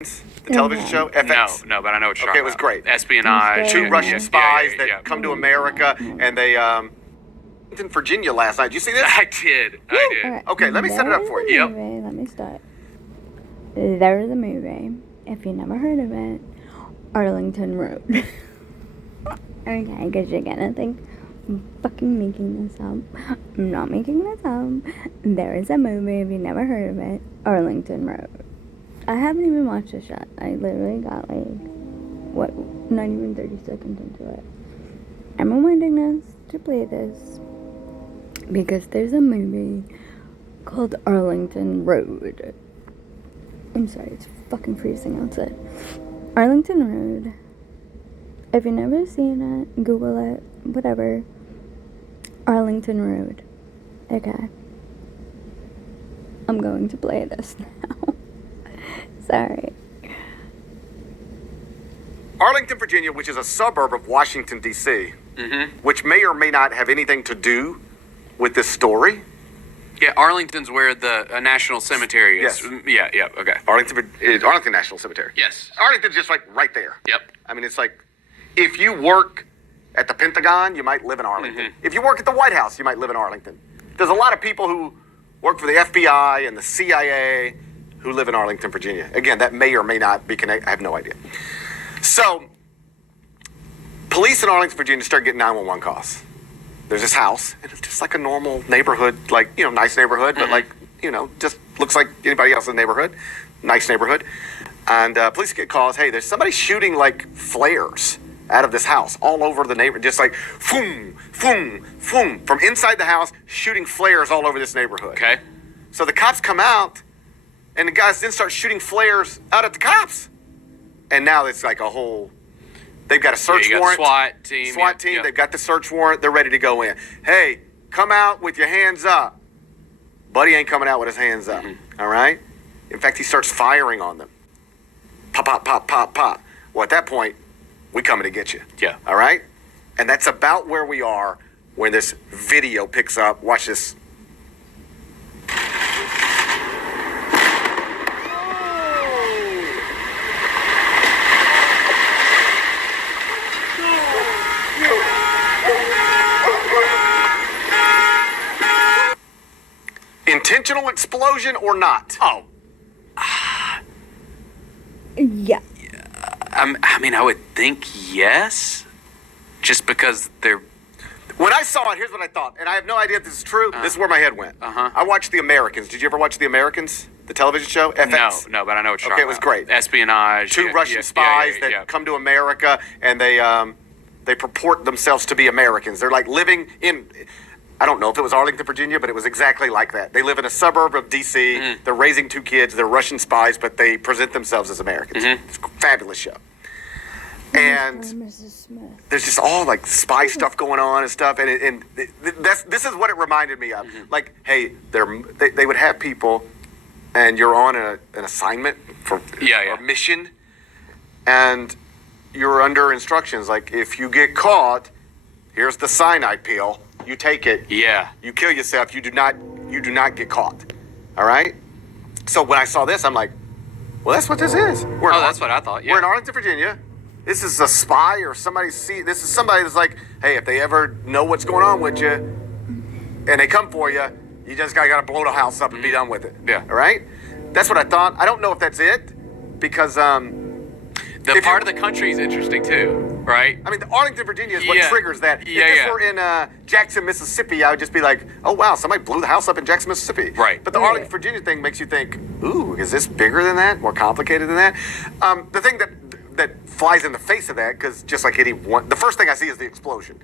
The television show? FX? No, but I know what you're Okay, talking it was about. great. Espionage. Two Russian spies yeah. that come to America, and they in Virginia last night. Did you see this? I did. Alright, Okay, let me set it up for you. there's the movie. Let me start. There's the movie. If you never heard of it, Arlington Road. Okay, because you're gonna think I'm fucking making this up. I'm not making this up. There is a movie, if you never heard of it, Arlington Road. I haven't even watched the shot. I literally got not even 30 seconds into it. I'm wanting this to play this because there's a movie called Arlington Road. I'm sorry, it's fucking freezing outside. Arlington Road. If you've never seen it, Google it, whatever. Arlington Road. Okay. I'm going to play this now. Sorry. Arlington, Virginia, which is a suburb of Washington, D.C., which may or may not have anything to do with this story. Yeah, Arlington's where the National Cemetery is. Yes. Yeah, okay. Arlington National Cemetery. Yes. Arlington's just like right there. Yep. I mean, it's like if you work at the Pentagon, you might live in Arlington. If you work at the White House, you might live in Arlington. There's a lot of people who work for the FBI and the CIA who live in Arlington, Virginia. Again, that may or may not be connected. I have no idea. So, police in Arlington, Virginia start getting 911 calls. There's this house, and it's just like a normal neighborhood, like, nice neighborhood, but just looks like anybody else in the neighborhood. Nice neighborhood. And police get calls, hey, there's somebody shooting like flares out of this house all over the neighborhood, just like boom, boom, boom, from inside the house, shooting flares all over this neighborhood. Okay. So the cops come out, and the guys then start shooting flares out at the cops. And now it's like a whole, they've got a search you got warrant. SWAT team. They've got the search warrant. They're ready to go in. Hey, come out with your hands up. Buddy ain't coming out with his hands up. All right? In fact, he starts firing on them. Pop, pop, pop, pop, pop. Well, at that point, we coming to get you. Yeah. All right? And that's about where we are when this video picks up. Watch this. Intentional explosion or not? Oh. Yeah. I mean, I would think yes. Just because they're... When I saw it, here's what I thought. And I have no idea if this is true. This is where my head went. I watched The Americans. Did you ever watch The Americans? The television show? FX? No, but I know what you're Okay, talking it was about. great. Espionage. Two Russian spies that come to America, and they purport themselves to be Americans. They're like living in... I don't know if it was Arlington, Virginia, but it was exactly like that. They live in a suburb of D.C. They're raising two kids. They're Russian spies, but they present themselves as Americans. It's a fabulous show. And Mrs. Smith. there's just all like spy stuff going on and stuff. And this is what it reminded me of. Like, hey, they would have people, and you're on an assignment for a mission, and you're under instructions. Like, if you get caught, here's the cyanide pill. You take it. Yeah. You kill yourself. You do not get caught. All right? So when I saw this, I'm like, well, that's what this is. That's what I thought, yeah. We're in Arlington, Virginia. This is a spy or somebody this is somebody that's like, hey, if they ever know what's going on with you and they come for you, you just got to blow the house up and be done with it. Yeah. All right? That's what I thought. I don't know if that's it because the part of the country is interesting too, right? I mean, the Arlington, Virginia is what triggers that. If this were in Jackson, Mississippi, I would just be like, oh, wow, somebody blew the house up in Jackson, Mississippi. Right. But the Arlington, Virginia thing makes you think, ooh, is this bigger than that? More complicated than that? The thing that flies in the face of that, because just like the first thing I see is the explosion.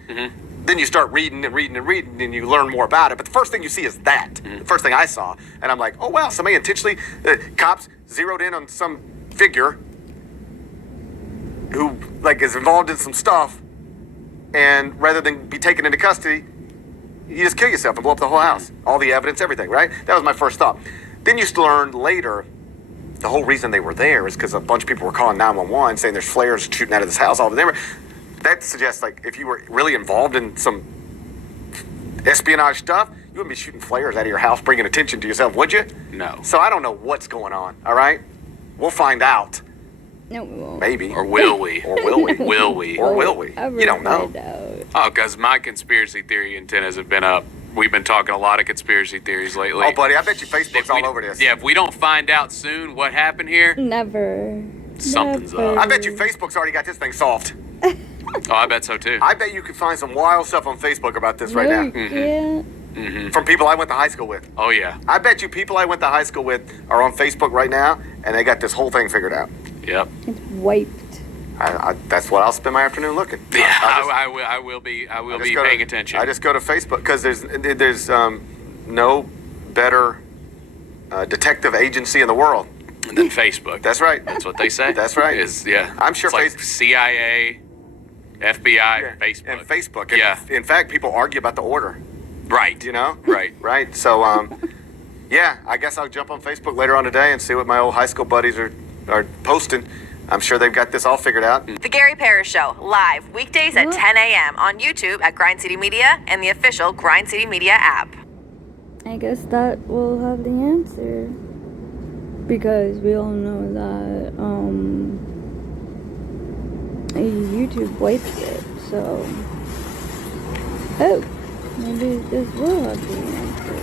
Then you start reading and you learn more about it. But the first thing you see is that. The first thing I saw. And I'm like, oh, wow, somebody intentionally, cops zeroed in on some figure who like is involved in some stuff, and rather than be taken into custody, you just kill yourself and blow up the whole house. All the evidence, everything, right? That was my first thought. Then you learn later the whole reason they were there is because a bunch of people were calling 911 saying there's flares shooting out of this house all over the neighborhood. That suggests like if you were really involved in some espionage stuff, you wouldn't be shooting flares out of your house, bringing attention to yourself, would you? No. So I don't know what's going on, all right? We'll find out. No, we won't. Maybe. Or will we? Or will we? Will we? Or will we? You don't know. Oh, because my conspiracy theory antennas have been up. We've been talking a lot of conspiracy theories lately. Oh, buddy, I bet you Facebook's If we- all over this. Yeah, if we don't find out soon what happened here, Never. something's Never. up. I bet you Facebook's already got this thing solved. Oh, I bet so too. I bet you could find some wild stuff on Facebook about this right No, now. you can't. From people I went to high school with. Oh yeah. I bet you people I went to high school with are on Facebook right now, and they got this whole thing figured out. Yep. It's wiped. That's what I'll spend my afternoon looking. Yeah, I'll I will be just go paying to- attention. I just go to Facebook because there's no better detective agency in the world. than Facebook. That's right. That's what they say. That's right. Yeah. I'm sure it's like Facebook- CIA, FBI, Facebook. And Facebook. And Yeah. In fact, people argue about the order. Right. You know? Right. Right. So, yeah, I guess I'll jump on Facebook later on today and see what my old high school buddies are posting. I'm sure they've got this all figured out. The Gary Parrish Show, live weekdays at What? 10 a.m. on YouTube at Grind City Media and the official Grind City Media app. I guess that will have the answer. Because we all know that, YouTube wiped it, so. Oh, maybe this will have the answer.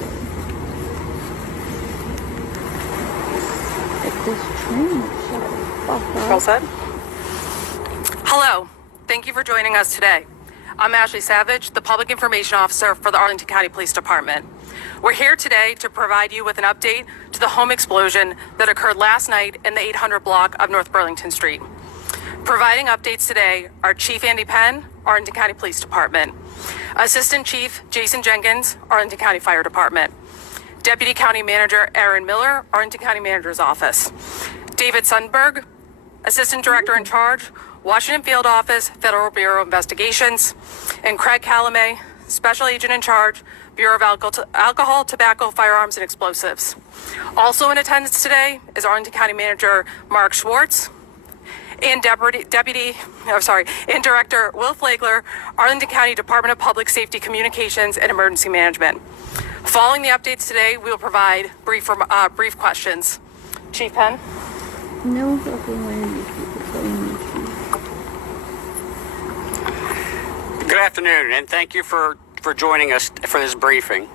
If this train would shut the fuck up. All set? Hello. Thank you for joining us today. I'm Ashley Savage, the Public Information Officer for the Arlington County Police Department. We're here today to provide you with an update to the home explosion that occurred last night in the 800 block of North Burlington Street. Providing updates today are Chief Andy Penn, Arlington County Police Department, Assistant Chief Jason Jenkins, Arlington County Fire Department, Deputy County Manager Aaron Miller, Arlington County Manager's Office, David Sundberg, Assistant Director in Charge, Washington Field Office, Federal Bureau of Investigations, and Craig Calamay, Special Agent in Charge, Bureau of Alcohol, Tobacco, Firearms, and Explosives. Also in attendance today is Arlington County Manager Mark Schwartz and Director Will Flagler, Arlington County Department of Public Safety Communications and Emergency Management. Following the updates today, we will provide brief questions. Chief Penn? No fucking way these people telling me. Good afternoon, and thank you for joining us for this briefing.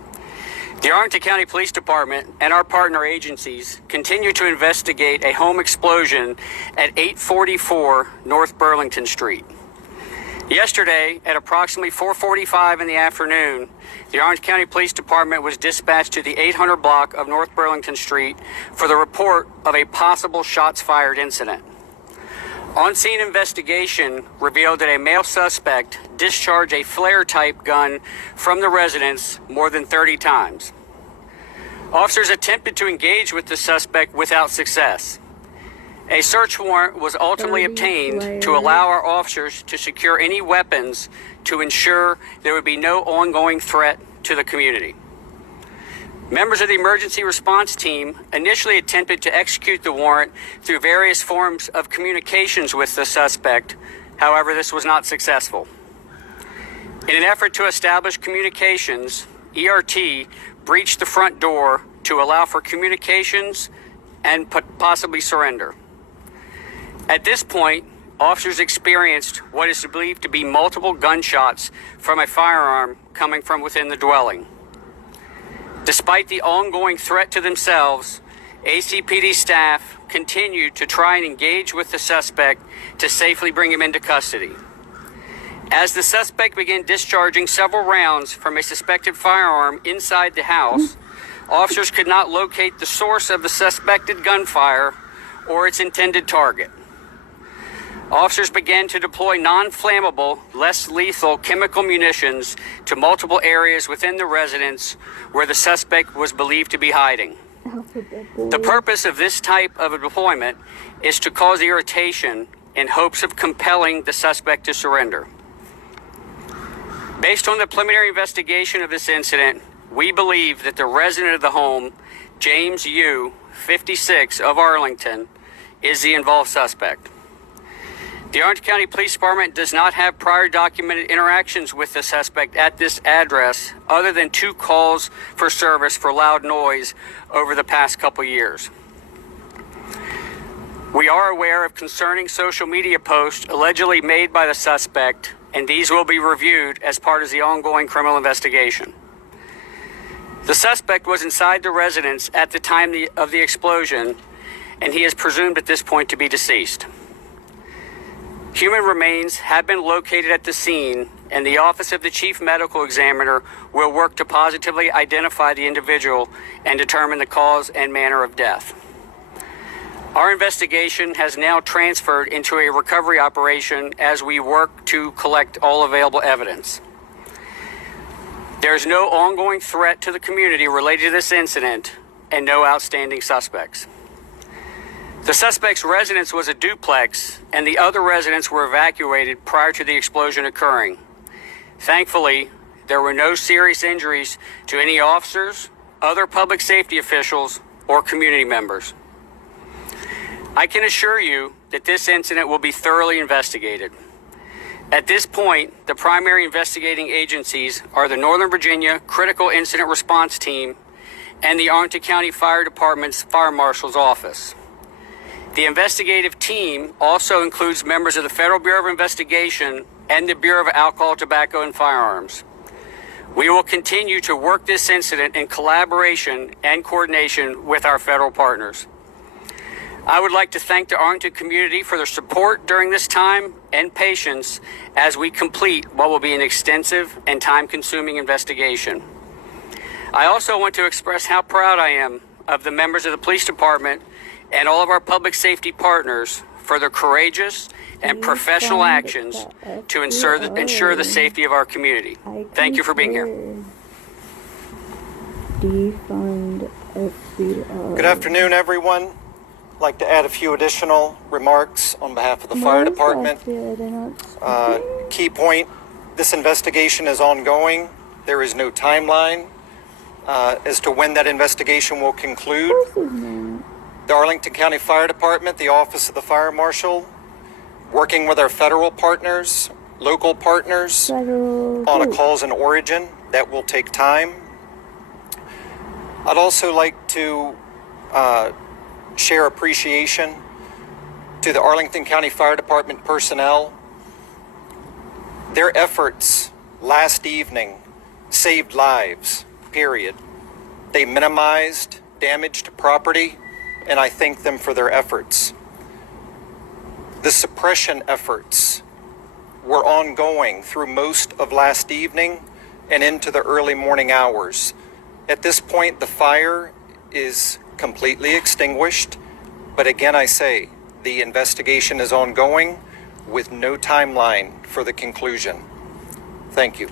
The Arlington County Police Department and our partner agencies continue to investigate a home explosion at 844 North Burlington Street. Yesterday, at approximately 4:45 in the afternoon, the Arlington County Police Department was dispatched to the 800 block of North Burlington Street for the report of a possible shots fired incident. On-scene investigation revealed that a male suspect discharged a flare-type gun from the residence more than 30 times. Officers attempted to engage with the suspect without success. A search warrant was ultimately 30 obtained to flares. allow our officers to secure any weapons to ensure there would be no ongoing threat to the community. Members of the emergency response team initially attempted to execute the warrant through various forms of communications with the suspect. However, this was not successful. In an effort to establish communications, ERT breached the front door to allow for communications and possibly surrender. At this point, officers experienced what is believed to be multiple gunshots from a firearm coming from within the dwelling. Despite the ongoing threat to themselves, ACPD staff continued to try and engage with the suspect to safely bring him into custody. As the suspect began discharging several rounds from a suspected firearm inside the house, officers could not locate the source of the suspected gunfire or its intended target. Officers began to deploy non-flammable, less lethal chemical munitions to multiple areas within the residence where the suspect was believed to be hiding. The purpose of this type of a deployment is to cause irritation in hopes of compelling the suspect to surrender. Based on the preliminary investigation of this incident, we believe that the resident of the home, James U., 56, of Arlington, is the involved suspect. The Arlington County Police Department does not have prior documented interactions with the suspect at this address other than 2 calls for service for loud noise over the past couple years. We are aware of concerning social media posts allegedly made by the suspect, and these will be reviewed as part of the ongoing criminal investigation. The suspect was inside the residence at the time of the explosion, and he is presumed at this point to be deceased. Human remains have been located at the scene, and the Office of the Chief Medical Examiner will work to positively identify the individual and determine the cause and manner of death. Our investigation has now transferred into a recovery operation as we work to collect all available evidence. There is no ongoing threat to the community related to this incident and no outstanding suspects. The suspect's residence was a duplex, and the other residents were evacuated prior to the explosion occurring. Thankfully, there were no serious injuries to any officers, other public safety officials, or community members. I can assure you that this incident will be thoroughly investigated. At this point, the primary investigating agencies are the Northern Virginia Critical Incident Response Team and the Arlington County Fire Department's Fire Marshal's Office. The investigative team also includes members of the Federal Bureau of Investigation and the Bureau of Alcohol, Tobacco, and Firearms. We will continue to work this incident in collaboration and coordination with our federal partners. I would like to thank the Arlington community for their support during this time and patience as we complete what will be an extensive and time-consuming investigation. I also want to express how proud I am of the members of the police department and all of our public safety partners for their courageous and professional actions to ensure the safety of our community. Thank you for being here. Defund FBI. Good afternoon, everyone. I'd like to add a few additional remarks on behalf of the fire department. Key point, this investigation is ongoing. There is no timeline as to when that investigation will conclude. The Arlington County Fire Department, the Office of the Fire Marshal, working with our federal partners, local partners on a cause and origin. That will take time. I'd also like to share appreciation to the Arlington County Fire Department personnel. Their efforts last evening saved lives, period. They minimized damage to property, and I thank them for their efforts. The suppression efforts were ongoing through most of last evening and into the early morning hours. At this point, the fire is completely extinguished, but again, I say, the investigation is ongoing with no timeline for the conclusion. Thank you.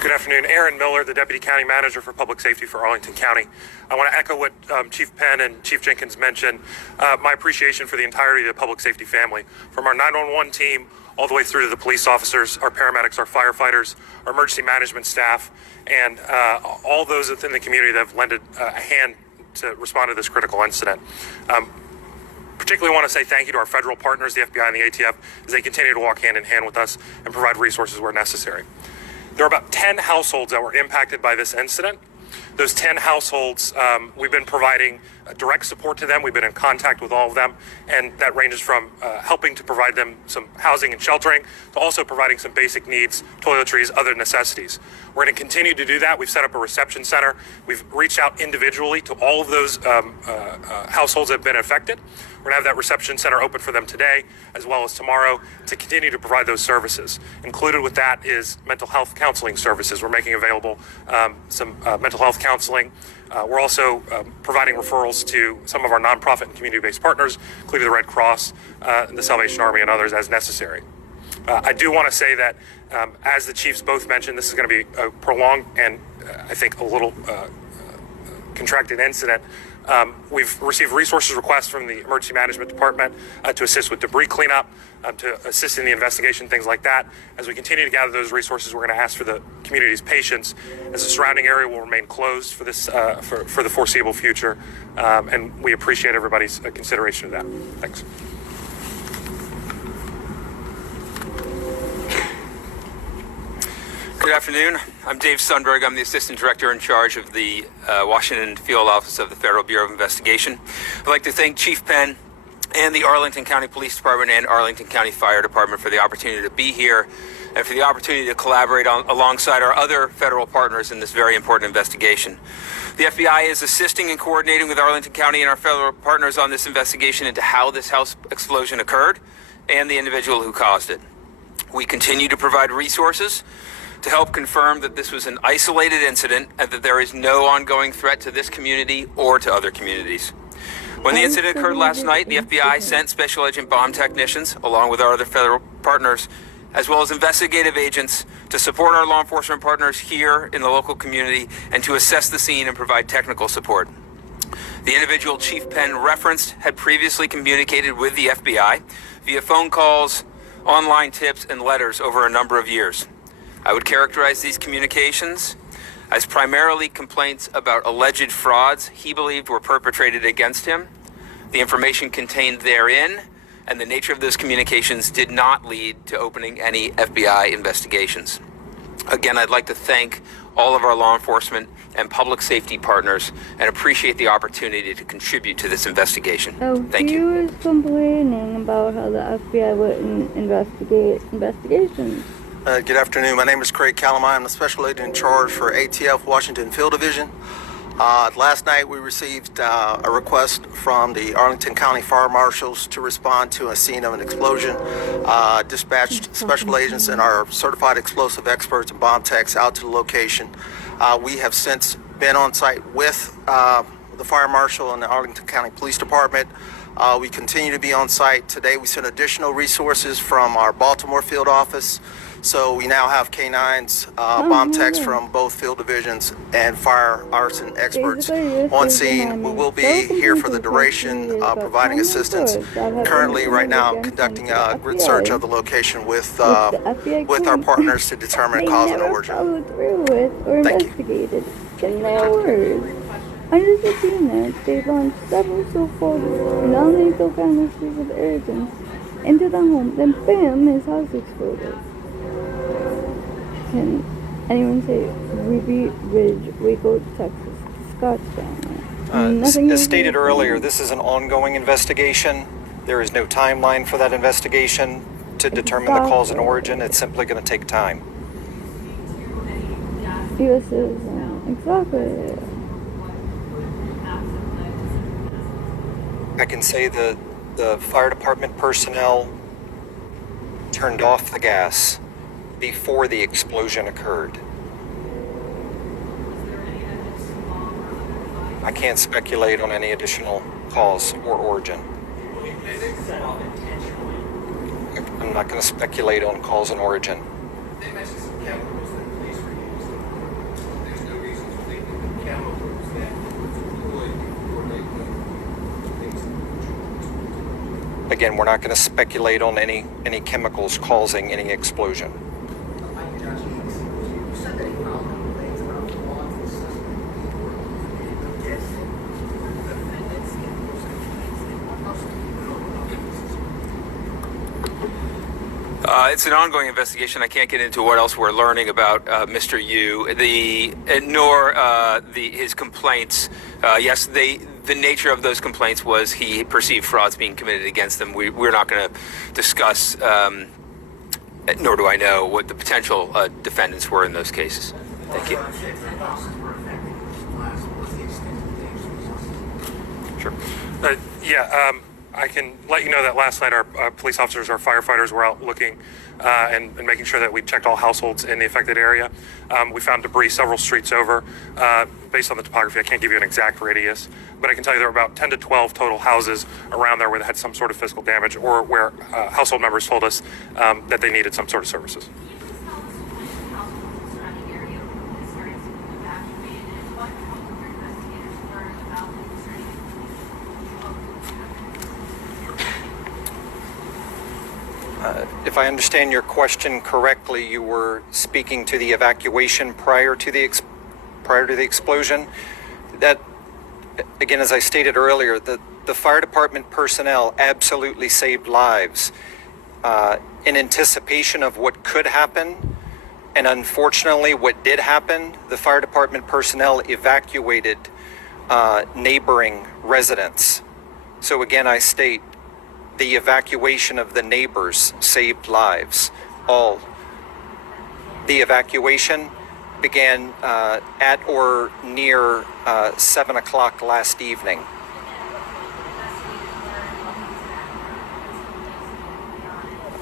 Good afternoon. Aaron Miller, the Deputy County Manager for Public Safety for Arlington County. I want to echo what Chief Penn and Chief Jenkins mentioned, my appreciation for the entirety of the public safety family, from our 911 team all the way through to the police officers, our paramedics, our firefighters, our emergency management staff, and all those within the community that have lended a hand to respond to this critical incident. Particularly want to say thank you to our federal partners, the FBI and the ATF, as they continue to walk hand in hand with us and provide resources where necessary. There are about 10 households that were impacted by this incident. Those 10 households, we've been providing direct support to them. We've been in contact with all of them, and that ranges from helping to provide them some housing and sheltering to also providing some basic needs, toiletries, other necessities. We're going to continue to do that. We've set up a reception center. We've reached out individually to all of those households that have been affected. We're going to have that reception center open for them today as well as tomorrow to continue to provide those services. Included with that is mental health counseling services. We're making available some mental health counseling. We're also providing referrals to some of our nonprofit and community-based partners, including the Red Cross, the Salvation Army, and others as necessary. I do want to say that, as the chiefs both mentioned, this is going to be a prolonged and I think a little contracted incident. We've received resources requests from the Emergency Management Department to assist with debris cleanup, to assist in the investigation, things like that. As we continue to gather those resources, we're going to ask for the community's patience, as the surrounding area will remain closed for this for the foreseeable future, and we appreciate everybody's consideration of that. Thanks. Good afternoon. I'm Dave Sundberg. I'm the Assistant Director in charge of the Washington Field Office of the Federal Bureau of Investigation. I'd like to thank Chief Penn and the Arlington County Police Department and Arlington County Fire Department for the opportunity to be here and for the opportunity to collaborate alongside our other federal partners in this very important investigation. The FBI is assisting and coordinating with Arlington County and our federal partners on this investigation into how this house explosion occurred and the individual who caused it. We continue to provide resources to help confirm that this was an isolated incident and that there is no ongoing threat to this community or to other communities. When the incident occurred last night, the FBI sent Special Agent bomb technicians, along with our other federal partners, as well as investigative agents, to support our law enforcement partners here in the local community and to assess the scene and provide technical support. The individual Chief Penn referenced had previously communicated with the FBI via phone calls, online tips, and letters over a number of years. I would characterize these communications as primarily complaints about alleged frauds he believed were perpetrated against him. The information contained therein and the nature of those communications did not lead to opening any FBI investigations. Again, I'd like to thank all of our law enforcement and public safety partners and appreciate the opportunity to contribute to this investigation. Thank you. He was complaining about how the FBI wouldn't investigate investigations. Good afternoon. My name is Craig Calamai. I'm the Special Agent in charge for ATF Washington Field Division. Last night we received a request from the Arlington County Fire Marshals to respond to a scene of an explosion. Dispatched special agents and our certified explosive experts and bomb techs out to the location. We have since been on site with the Fire Marshal and the Arlington County Police Department. We continue to be on site. Today we sent additional resources from our Baltimore field office. So we now have canines, bomb techs from both field divisions and fire arson experts on scene. We will be here for the duration, providing assistance. Currently, right now, I'm conducting a grid search of the location with our partners to determine cause and origin. Thank you. Under the unit, they launched several so-called non-lethal canisters of arrogance into the home. Then, bam, his house exploded. Can anyone say Ruby Ridge, Waco, Texas, Scottsdale? As stated earlier, this is an ongoing investigation. There is no timeline for that investigation to determine the cause and origin. It's simply going to take time. U.S. citizen, exactly. I can say the fire department personnel turned off the gas before the explosion occurred. I can't speculate on any additional cause or origin. I'm not going to speculate on cause and origin. Again, we're not going to speculate on any chemicals causing any explosion. It's an ongoing investigation. I can't get into what else we're learning about Mr. Yu, nor his complaints. Yes, the nature of those complaints was he perceived frauds being committed against them. We're not going to discuss, nor do I know, what the potential defendants were in those cases. Thank you. Sure. I can let you know that last night our police officers, our firefighters were out looking and making sure that we checked all households in the affected area. We found debris several streets over. Based on the topography, I can't give you an exact radius, but I can tell you there were about 10 to 12 total houses around there where they had some sort of physical damage or where household members told us that they needed some sort of services. If I understand your question correctly, you were speaking to the evacuation prior to the explosion. That, again, as I stated earlier, the fire department personnel absolutely saved lives. In anticipation of what could happen, And unfortunately, what did happen, the fire department personnel evacuated neighboring residents. So again, I state, the evacuation of the neighbors saved lives. All. The evacuation began at or near 7 o'clock last evening.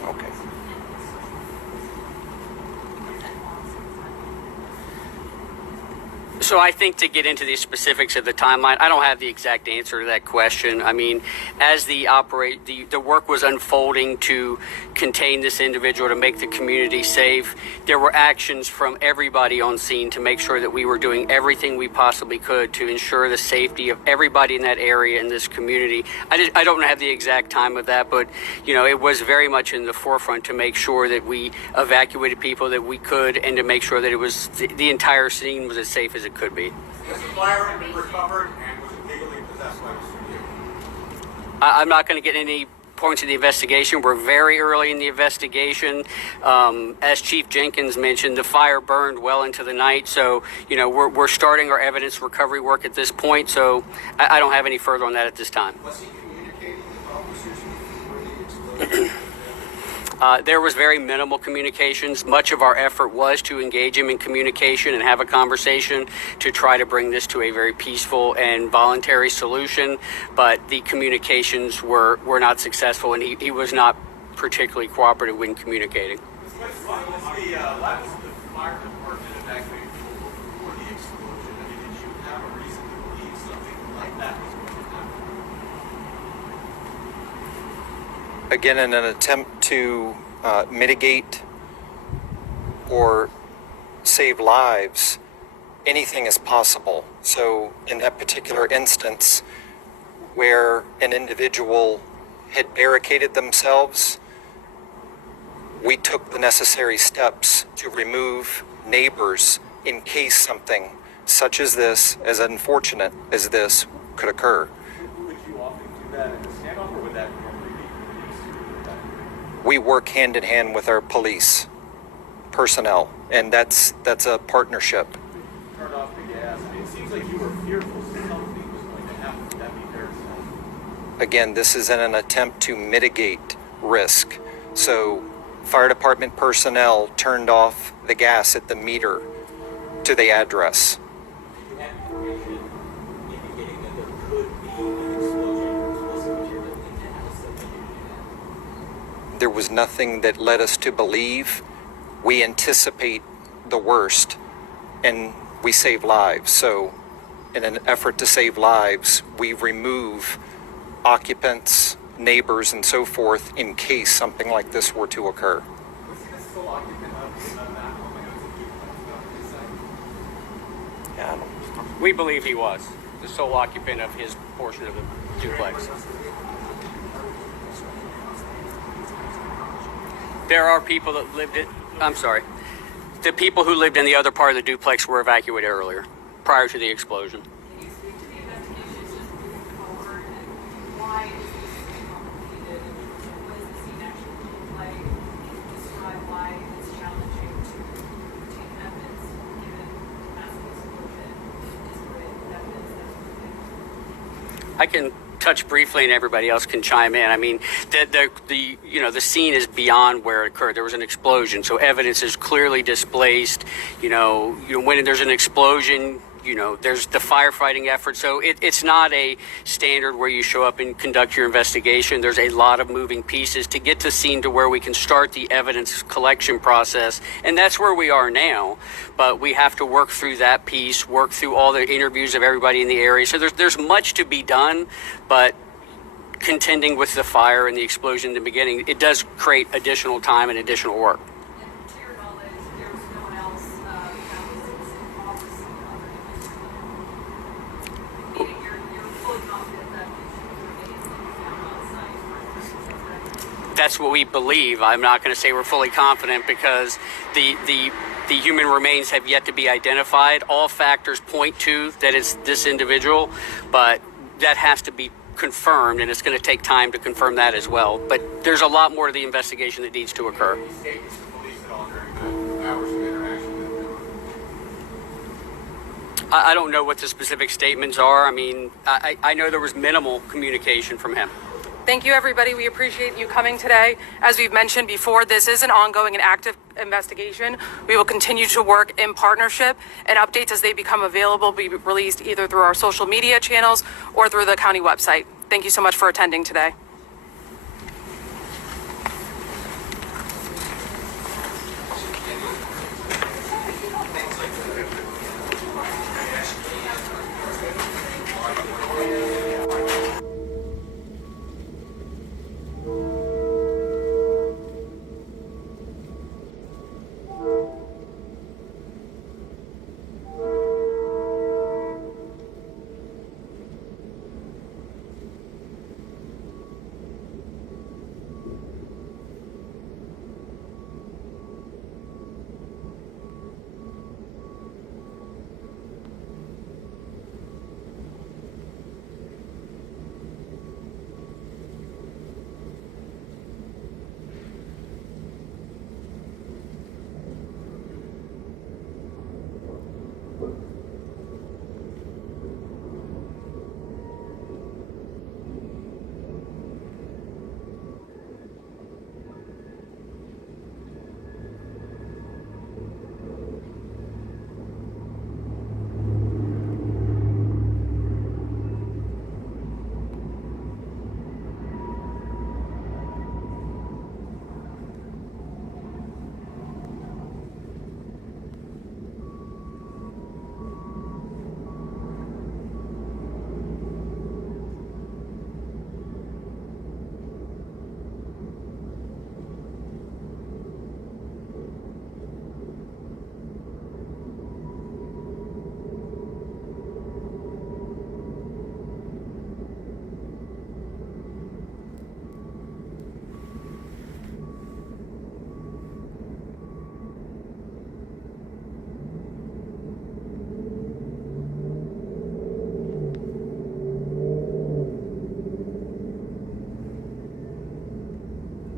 Okay. So I think to get into the specifics of the timeline, I don't have the exact answer to that question. I mean, as the work was unfolding to contain this individual, to make the community safe, there were actions from everybody on scene to make sure that we were doing everything we possibly could to ensure the safety of everybody in that area in this community. I don't have the exact time of that, but it was very much in the forefront to make sure that we evacuated people that we could, and to make sure that it was the entire scene was as safe as it could be. Has the firearm been recovered, and was it legally possessed by Mr. Yu? I'm not going to get any points of the investigation. We're very early in the investigation. As Chief Jenkins mentioned, the fire burned well into the night, so we're starting our evidence recovery work at this point. So I don't have any further on that at this time. Was he communicating with officers before the explosion? There was very minimal communications. Much of our effort was to engage him in communication and have a conversation to try to bring this to a very peaceful and voluntary solution. But the communications were not successful, and he was not particularly cooperative when communicating. Why was the fire department evacuated before the explosion? I mean, did you have a reason to believe something like that was going to happen? Again, in an attempt to mitigate or save lives, anything is possible. So in that particular instance, where an individual had barricaded themselves, we took the necessary steps to remove neighbors in case something such as this, as unfortunate as this, could occur. Would you often do that in a standoff, or would that normally be police? We work hand in hand with our police personnel, and that's a partnership. Turned off the gas. I mean, it seems like you were fearful something was going to happen. Would that be fair to say? Again, this is in an attempt to mitigate risk. So fire department personnel turned off the gas at the meter to the address. You had information indicating that there could be an explosion of explosive material in the house that led you to do that. There was nothing that led us to believe. We anticipate the worst, and we save lives. So in an effort to save lives, we remove occupants, neighbors, and so forth in case something like this were to occur. Was he the sole occupant of that home? I know it's a duplex. Yeah. We believe he was the sole occupant of his portion of the duplex. There are people that lived in, I'm sorry, the people who lived in the other part of the duplex were evacuated earlier, prior to the explosion. Can you speak to the investigations just moving forward, and why is this so complicated? What does the scene actually look like? Can you describe why it's challenging to obtain evidence given the massive explosion, disparate evidence that's moving? I can touch briefly, and everybody else can chime in. I mean, the scene is beyond where it occurred. There was an explosion, so evidence is clearly displaced. When there's an explosion, there's the firefighting effort. So it's not a standard where you show up and conduct your investigation. There's a lot of moving pieces to get the scene to where we can start the evidence collection process. And that's where we are now. But we have to work through that piece, work through all the interviews of everybody in the area. So there's much to be done, but contending with the fire and the explosion in the beginning, it does create additional time and additional work. And to your knowledge, there was no one else that was involved in other meaning you're fully confident that the remains that you found on site. That's what we believe. I'm not going to say we're fully confident because the human remains have yet to be identified. All factors point to that it's this individual, but that has to be confirmed, and it's going to take time to confirm that as well. But there's a lot more to the investigation that needs to occur. Any statements from police at all during the hours of interaction? I don't know what the specific statements are. I mean, I know there was minimal communication from him. Thank you, everybody. We appreciate you coming today. As we've mentioned before, this is an ongoing and active investigation. We will continue to work in partnership, and updates as they become available will be released either through our social media channels or through the county website. Thank you so much for attending today.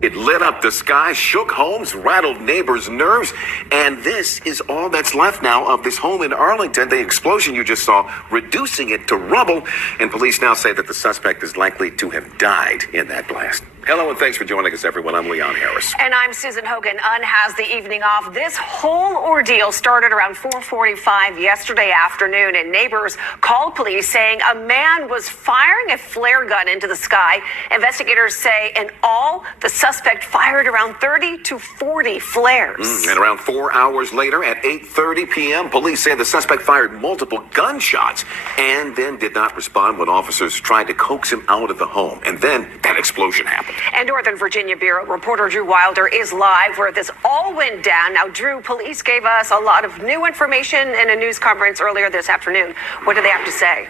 It lit up the sky, shook homes, rattled neighbors' nerves, and this is all that's left now of this home in Arlington. The explosion you just saw, reducing it to rubble, and police now say that the suspect is likely to have died in that blast. Hello and thanks for joining us, everyone. I'm Leon Harris. And I'm Susan Hogan. UN has the evening off. This whole ordeal started around 4:45 yesterday afternoon, and neighbors called police saying a man was firing a flare gun into the sky. Investigators say in all, the suspect fired around 30 to 40 flares. And around 4 hours later, at 8:30 p.m., police say the suspect fired multiple gunshots and then did not respond when officers tried to coax him out of the home. And then that explosion happened. And Northern Virginia Bureau reporter Drew Wilder is live where this all went down. Now, Drew, police gave us a lot of new information in a news conference earlier this afternoon. What do they have to say?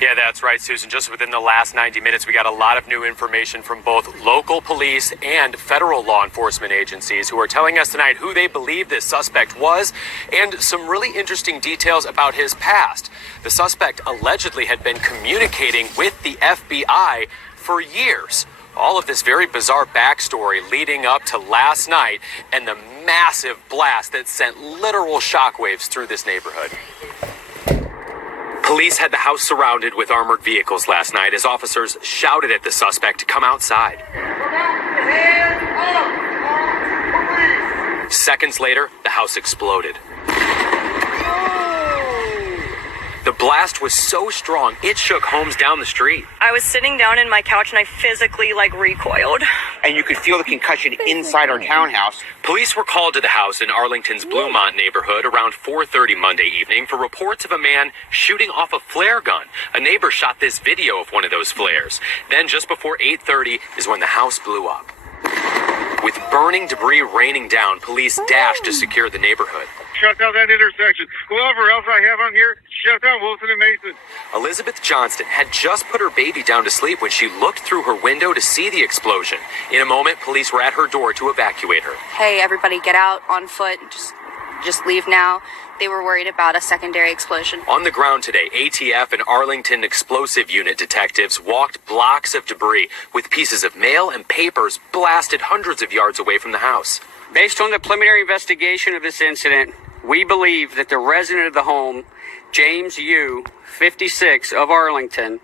Yeah, that's right, Susan. Just within the last 90 minutes, we got a lot of new information from both local police and federal law enforcement agencies who are telling us tonight who they believe this suspect was and some really interesting details about his past. The suspect allegedly had been communicating with the FBI for years. All of this very bizarre backstory leading up to last night and the massive blast that sent literal shockwaves through this neighborhood. Police had the house surrounded with armored vehicles last night as officers shouted at the suspect to come outside. Seconds later, the house exploded. The blast was so strong, it shook homes down the street. I was sitting down in my couch and I physically recoiled. And you could feel the concussion inside our townhouse. Police were called to the house in Arlington's Bluemont neighborhood around 4:30 Monday evening for reports of a man shooting off a flare gun. A neighbor shot this video of one of those flares. Then just before 8:30 is when the house blew up. With burning debris raining down, police dashed to secure the neighborhood. Shut down that intersection. Whoever else I have on here, shut down Wilson and Mason. Elizabeth Johnston had just put her baby down to sleep when she looked through her window to see the explosion. In a moment, police were at her door to evacuate her. Hey, everybody get out on foot. Just leave now. They were worried about a secondary explosion. On the ground today, ATF and Arlington Explosive Unit detectives walked blocks of debris with pieces of mail and papers blasted hundreds of yards away from the house. Based on the preliminary investigation of this incident, we believe that the resident of the home, James I.c.u, 56 of Arlington,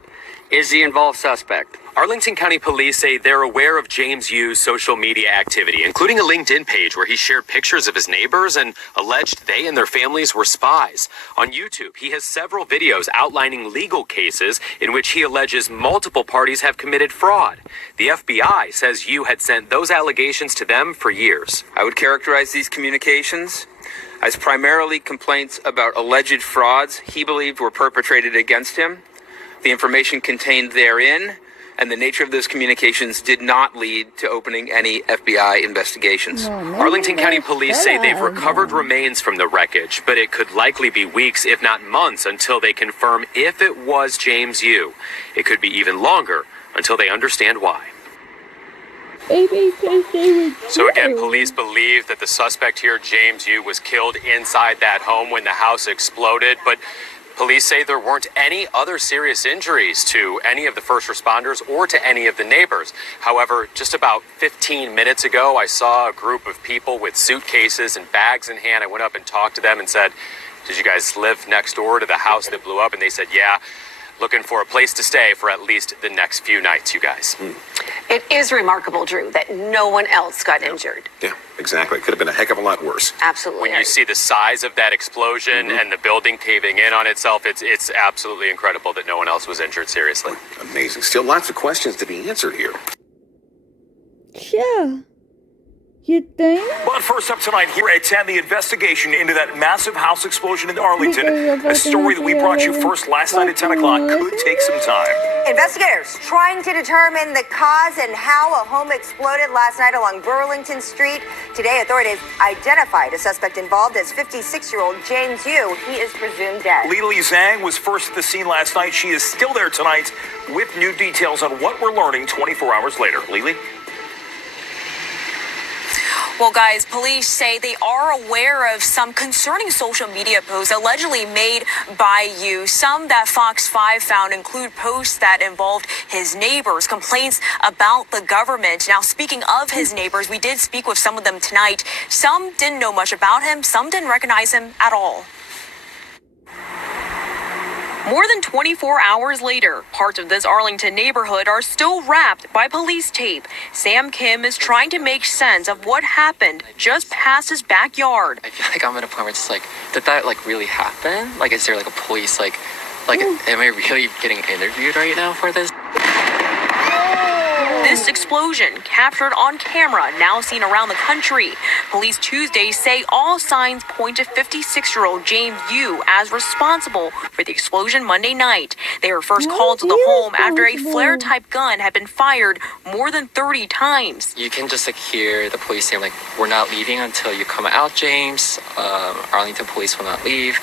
is the involved suspect. Arlington County Police say they're aware of James I.c.u's social media activity, including a LinkedIn page where he shared pictures of his neighbors and alleged they and their families were spies. On YouTube, he has several videos outlining legal cases in which he alleges multiple parties have committed fraud. The FBI says I.c.u had sent those allegations to them for years. I would characterize these communications as primarily complaints about alleged frauds he believed were perpetrated against him. The information contained therein and the nature of those communications did not lead to opening any FBI investigations. Arlington County Police say they've recovered remains from the wreckage, but it could likely be weeks, if not months, until they confirm if it was James I.c.u. It could be even longer until they understand why. So again, police believe that the suspect here, James I.c.u, was killed inside that home when the house exploded, but police say there weren't any other serious injuries to any of the first responders or to any of the neighbors. However, just about 15 minutes ago, I saw a group of people with suitcases and bags in hand. I went up and talked to them and said, "Did you guys live next door to the house that blew up?" And they said, "Yeah, looking for a place to stay for at least the next few nights, you guys." It is remarkable, Drew, that no one else got injured. Yeah, exactly. Could have been a heck of a lot worse. Absolutely. When you see the size of that explosion and the building caving in on itself, it's absolutely incredible that no one else was injured seriously. Amazing. Still lots of questions to be answered here. Yeah. You think? But first up tonight, here at 10, the investigation into that massive house explosion in Arlington. A story that we brought you first last night at 10 o'clock could take some time. Investigators trying to determine the cause and how a home exploded last night along Burlington Street. Today, authorities identified a suspect involved as 56-year-old James I.c.u. He is presumed dead. Lili Zhang was first at the scene last night. She is still there tonight with new details on what we're learning 24 hours later. Lili? Well, guys, police say they are aware of some concerning social media posts allegedly made by I.c.u. Some that Fox 5 found include posts that involved his neighbors, complaints about the government. Now, speaking of his neighbors, we did speak with some of them tonight. Some didn't know much about him. Some didn't recognize him at all. More than 24 hours later, parts of this Arlington neighborhood are still wrapped by police tape. Sam Kim is trying to make sense of what happened just past his backyard. I feel like I'm at a point where it's like, did that really happen? Like, is there a police, am I really getting interviewed right now for this? This explosion, captured on camera, now seen around the country. Police Tuesday say all signs point to 56-year-old James I.c.u. as responsible for the explosion Monday night. They were first called to the home after a flare-type gun had been fired more than 30 times. You can just hear the police saying, we're not leaving until you come out, James. Arlington police will not leave.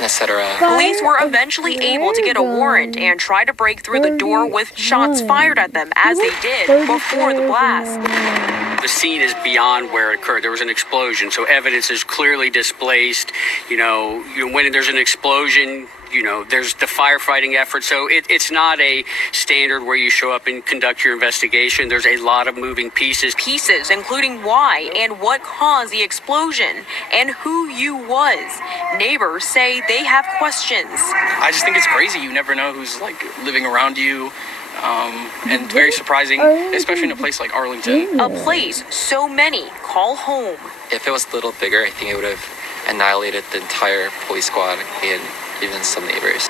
Etc. Police were eventually able to get a warrant and try to break through the door with shots fired at them, as they did before the blast. The scene is beyond where it occurred. There was an explosion, so evidence is clearly displaced. When there's an explosion, there's the firefighting effort. So it's not a standard where you show up and conduct your investigation. There's a lot of moving pieces. Pieces, including why and what caused the explosion and who I.c.u. was. Neighbors say they have questions. I just think it's crazy. You never know who's living around you. And very surprising, especially in a place like Arlington. A place so many call home. If it was a little bigger, I think it would have annihilated the entire police squad and even some neighbors.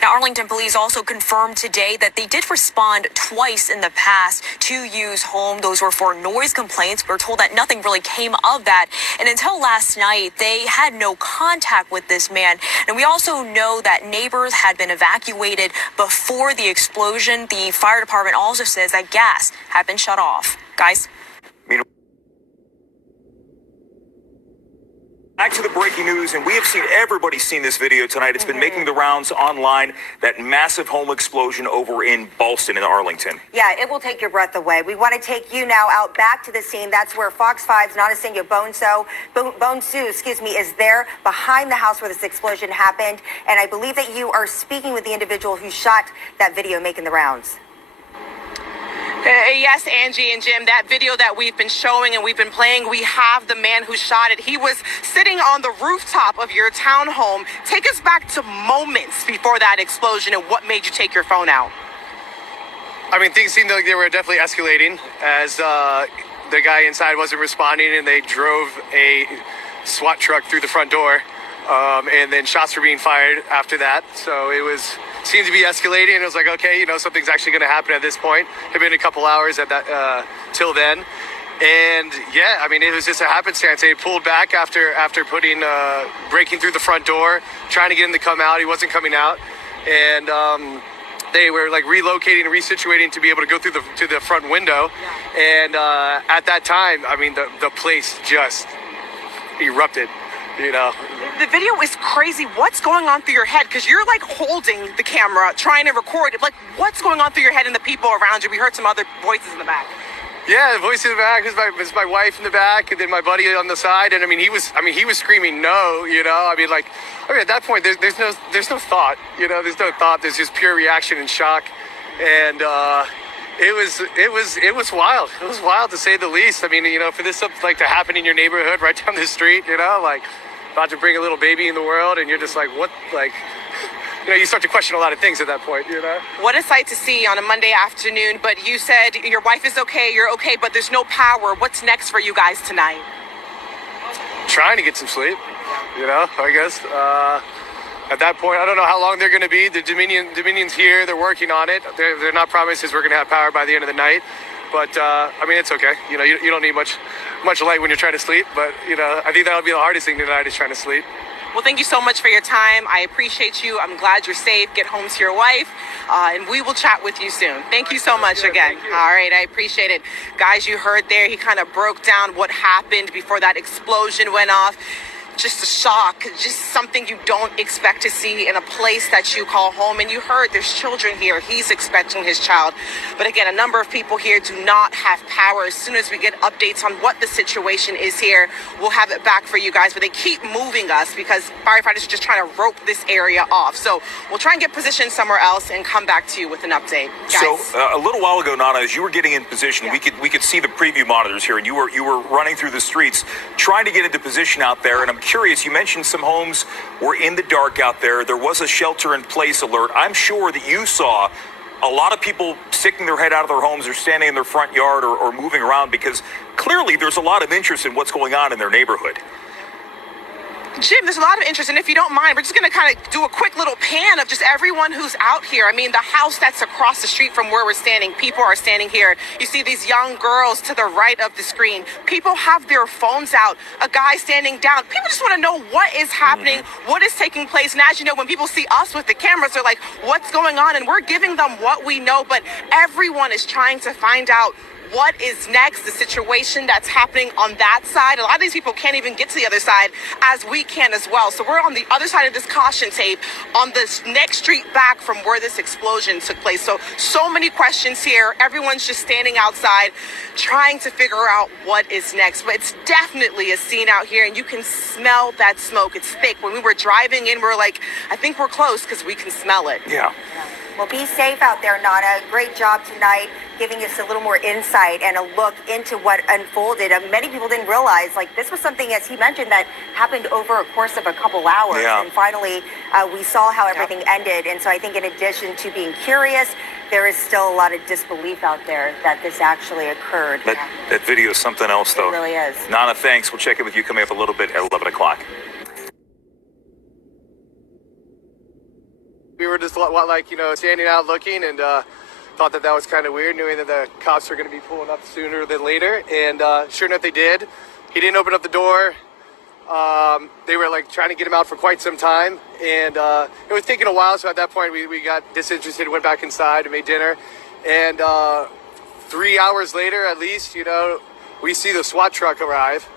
Now, Arlington police also confirmed today that they did respond twice in the past to I.c.u's home. Those were for noise complaints. We're told that nothing really came of that. And until last night, they had no contact with this man. And we also know that neighbors had been evacuated before the explosion. The fire department also says that gas had been shut off. Guys? Back to the breaking news, and we have everybody's seen this video tonight. It's been making the rounds online, that massive home explosion over in Ballston in Arlington. Yeah, it will take your breath away. We want to take you now out back to the scene. That's where Fox 5's I.c.u. is there behind the house where this explosion happened. And I believe that you are speaking with the individual who shot that video making the rounds. Yes, Angie and Jim, that video that we've been showing and we've been playing, we have the man who shot it. He was sitting on the rooftop of your townhome. Take us back to moments before that explosion and what made you take your phone out. I mean, things seemed like they were definitely escalating as the guy inside wasn't responding, and they drove a SWAT truck through the front door, and then shots were being fired after that. So seemed to be escalating, and it was like, okay, you know, something's actually going to happen at this point. It had been a couple hours at that till then, and yeah, I mean, it was just a happenstance. They pulled back after breaking through the front door, trying to get him to come out. He wasn't coming out, and they were like relocating and resituating to be able to go through to the front window. And at that time, I mean, the place just erupted, you know. The video is crazy. What's going on through your head? Because you're like holding the camera, trying to record it. Like, what's going on through your head and the people around you? We heard some other voices in the back. Yeah, the voice in the back was my wife in the back, and then my buddy on the side. And I mean, he was screaming no, you know. I mean, at that point, there's no thought, you know. There's no thought. There's just pure reaction and shock, and it was wild. It was wild to say the least. I mean, you know, for this stuff like to happen in your neighborhood right down the street, you know, like about to bring a little baby in the world, and you're just like, what, like. You know, you start to question a lot of things at that point, you know? What a sight to see on a Monday afternoon, but you said your wife is okay, you're okay, but there's no power. What's next for you guys tonight? Trying to get some sleep, you know, I guess. At that point, I don't know how long they're going to be. The Dominion's here, they're working on it. They're not promises we're going to have power by the end of the night, but I mean, it's okay. You know, you don't need much light when you're trying to sleep, but, you know, I think that'll be the hardest thing tonight is trying to sleep. Well, thank you so much for your time. I appreciate you. I'm glad you're safe. Get home to your wife, and we will chat with you soon. Thank you so much again. All right, I appreciate it. Guys, you heard there, he kind of broke down what happened before that explosion went off. Just a shock, just something you don't expect to see in a place that you call home. And you heard there's children here. He's expecting his child. But again, a number of people here do not have power. As soon as we get updates on what the situation is here, we'll have it back for you guys. But they keep moving us because firefighters are just trying to rope this area off. So we'll try and get positioned somewhere else and come back to you with an update. Guys. So a little while ago, Nana, as you were getting in position, we could see the preview monitors here, and you were running through the streets trying to get into position out there. And I'm curious, you mentioned some homes were in the dark out there. There was a shelter in place alert. I'm sure that you saw a lot of people sticking their head out of their homes or standing in their front yard or moving around because clearly there's a lot of interest in what's going on in their neighborhood. Jim, there's a lot of interest, and if you don't mind, we're just going to kind of do a quick little pan of just everyone who's out here. I mean, the house that's across the street from where we're standing, people are standing here. You see these young girls to the right of the screen. People have their phones out. A guy standing down. People just want to know what is happening, what is taking place. And as you know, when people see us with the cameras, they're like, what's going on? And we're giving them what we know, but everyone is trying to find out what is next, the situation that's happening on that side. A lot of these people can't even get to the other side as we can as well. So we're on the other side of this caution tape on this next street back from where this explosion took place. So many questions here. Everyone's just standing outside trying to figure out what is next. But it's definitely a scene out here, and you can smell that smoke. It's thick. When we were driving in, we're like, I think we're close because we can smell it. Yeah. Well, be safe out there, Nana. Great job tonight, giving us a little more insight and a look into what unfolded. Many people didn't realize, like, this was something, as he mentioned, that happened over a course of a couple hours. Yeah. And finally, we saw how everything ended. And so I think in addition to being curious, there is still a lot of disbelief out there that this actually occurred. That video is something else, though. It really is. Nana, thanks. We'll check in with you coming up a little bit at 11 o'clock. We were just like, you know, standing out looking and thought that was kind of weird, knowing that the cops were going to be pulling up sooner than later. And sure enough, they did. He didn't open up the door. They were like trying to get him out for quite some time. And it was taking a while. So at that point, we got disinterested, went back inside and made dinner. And 3 hours later, at least, you know, we see the SWAT truck arrive.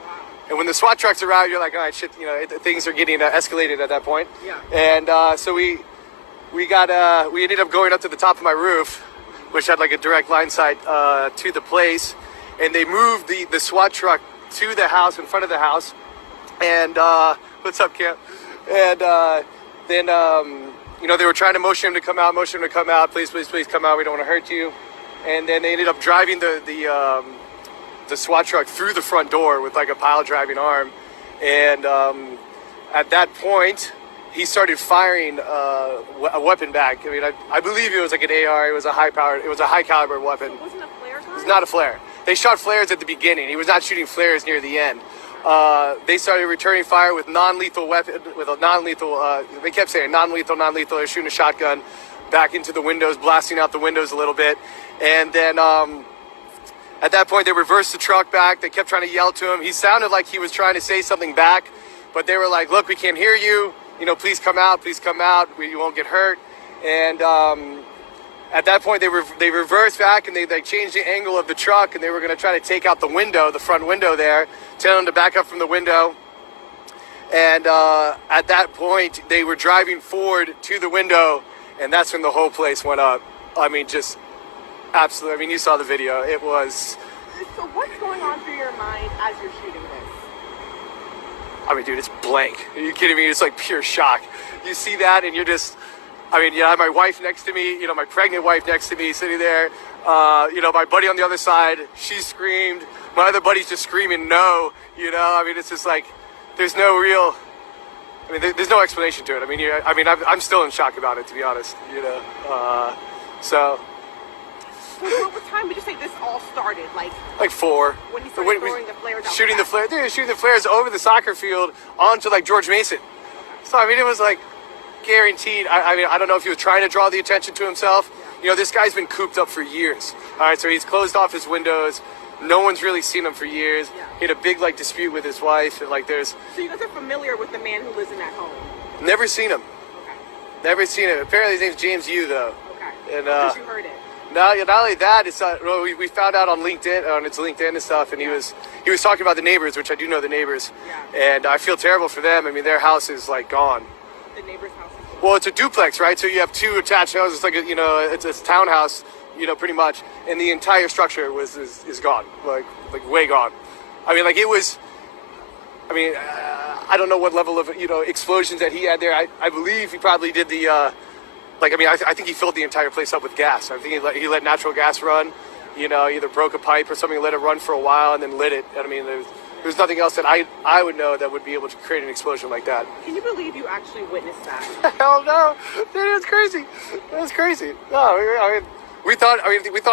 And when the SWAT trucks arrive, you're like, all right, shit, you know, things are getting escalated at that point. Yeah. And so we ended up going up to the top of my roof, which had like a direct line sight to the place, and they moved the SWAT truck to the house, in front of the house, and what's up, Cam? And then you know, they were trying to motion him to come out, please come out, we don't want to hurt you. and then they ended up driving the SWAT truck through the front door with like a pile driving arm, and at that point he started firing a weapon back. I mean, I believe it was like an AR. It was a high caliber weapon. It wasn't a flare gun? It's not a flare. They shot flares at the beginning. He was not shooting flares near the end. They started returning fire with non-lethal weapon, with a non-lethal. They kept saying non-lethal. They're shooting a shotgun back into the windows, blasting out the windows a little bit, and then at that point they reversed the truck back. They kept trying to yell to him. He sounded like he was trying to say something back, but they were like, "Look, we can't hear you. You know, please come out. You won't get hurt." And at that point, they reversed back and they changed the angle of the truck, and they were going to try to take out the window, the front window there, tell them to back up from the window. And at that point, they were driving forward to the window, and that's when the whole place went up. I mean, just absolutely. I mean, you saw the video. It was. So what's going on through your mind as you're shooting this? I mean, dude, it's blank. Are you kidding me? It's like pure shock. You see that, and you're just. I mean, I have my wife next to me, my pregnant wife next to me, sitting there. My buddy on the other side, she screamed. My other buddy's just screaming no, I mean, it's just like, there's no real, there's no explanation to it. I'm still in shock about it, to be honest, so. What time would you say this all started? Like 4. When he started throwing the flares out shooting the flares. They were shooting the flares over the soccer field onto like George Mason. So, it was like, guaranteed. I don't know if he was trying to draw the attention to himself. This guy's been cooped up for years. All right, so he's closed off his windows. No one's really seen him for years. He had a big dispute with his wife, and there's. So you guys are familiar with the man who lives in that home? Never seen him. Okay. Never seen him. Apparently his name's James Yu, though. Okay. And because you heard it. not only that, it's we found out on LinkedIn, on its LinkedIn and stuff, and he was talking about the neighbors, which I do know the neighbors, and I feel terrible for them. I mean, their house is gone. The neighbor's house. Well, it's a duplex, right? So you have 2 attached houses. It's like it's a townhouse, pretty much, and the entire structure is gone, like way gone. It was. I don't know what level of explosions that he had there. I believe he probably did the. I think he filled the entire place up with gas. I think he let natural gas run. Either broke a pipe or something, let it run for a while, and then lit it. There's nothing else that I would know that would be able to create an explosion like that. Can you believe you actually witnessed that? Hell no, dude, it's crazy. That's crazy. No, we thought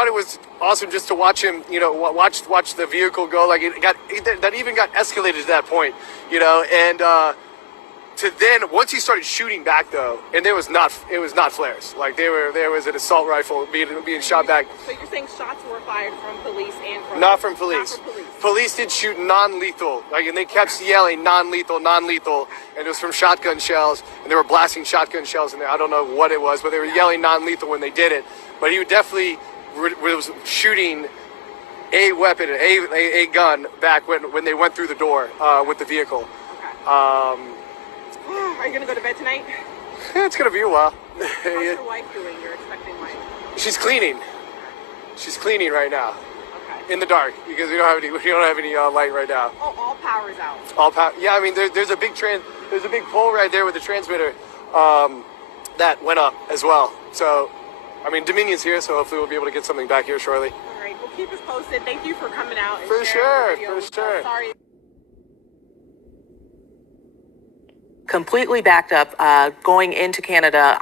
it was awesome just to watch him. Watch the vehicle go. That even got escalated to that point. And to then once he started shooting back though, and it was not flares. There was an assault rifle being shot back. So you're saying shots were fired from police and from Not from police. Police did shoot non-lethal, and they kept yelling non-lethal, and it was from shotgun shells, and they were blasting shotgun shells in there. I don't know what it was, but they were yelling non-lethal when they did it. But he definitely was shooting a weapon, a gun back when they went through the door with the vehicle. Okay. Are you gonna go to bed tonight? It's gonna be a while. How's your wife doing? Your expecting wife? She's cleaning. She's cleaning right now. Okay. In the dark because we don't have any light right now. Oh, all power's out. All power. Yeah, there's a big there's a big pole right there with the transmitter that went up as well. So, Dominion's here, so hopefully we'll be able to get something back here shortly. All right. Well, keep us posted. Thank you for coming out. And for sharing sure. the video. Sorry. Completely backed up going into Canada.